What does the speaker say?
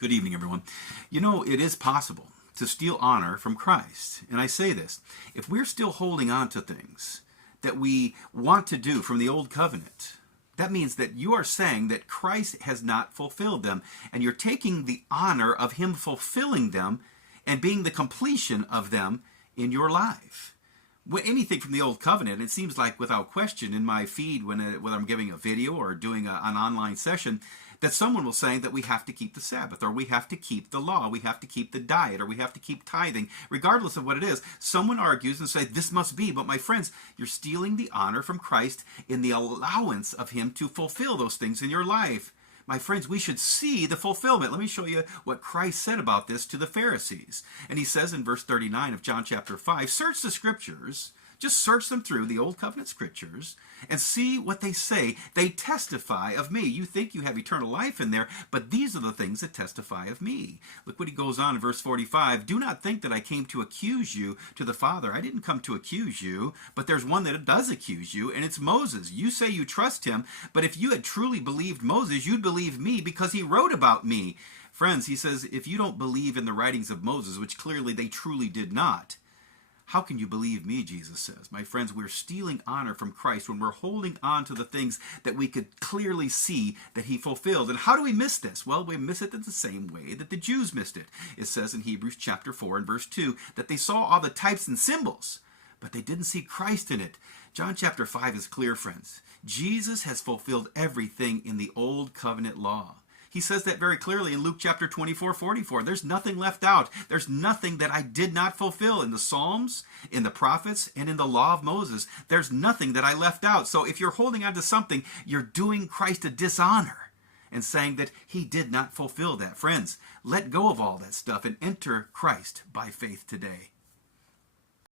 Good evening, everyone. You know, it is possible to steal honor from Christ. And I say this, if we're still holding on to things that we want to do from the old covenant, that means that you are saying that Christ has not fulfilled them, and you're taking the honor of him fulfilling them and being the completion of them in your life. Anything from the old covenant, it seems like without question in my feed whether I'm giving a video or doing an online session, that someone will say that we have to keep the Sabbath, or we have to keep the law, we have to keep the diet, or we have to keep tithing. Regardless of what it is, someone argues and says this must be, but my friends, you're stealing the honor from Christ in the allowance of him to fulfill those things in your life. My friends, we should see the fulfillment. Let me show you what Christ said about this to the Pharisees. And he says in verse 39 of John chapter 5, search the scriptures, just search them through, the old covenant scriptures, and see what they say. They testify of me. You think you have eternal life in there, but these are the things that testify of me. Look what he goes on in verse 45. Do not think that I came to accuse you to the Father. I didn't come to accuse you, but there's one that does accuse you, and it's Moses. You say you trust him, but if you had truly believed Moses, you'd believe me because he wrote about me. Friends, he says, if you don't believe in the writings of Moses, which clearly they truly did not, how can you believe me, Jesus says? My friends, we're stealing honor from Christ when we're holding on to the things that we could clearly see that he fulfilled. And how do we miss this? Well, we miss it in the same way that the Jews missed it. It says in Hebrews chapter 4 and verse 2 that they saw all the types and symbols, but they didn't see Christ in it. John chapter 5 is clear, friends. Jesus has fulfilled everything in the old covenant law. He says that very clearly in Luke chapter 24:44. There's nothing left out. There's nothing that I did not fulfill in the Psalms, in the prophets, and in the law of Moses. There's nothing that I left out. So if you're holding on to something, you're doing Christ a dishonor and saying that he did not fulfill that. Friends, let go of all that stuff and enter Christ by faith today.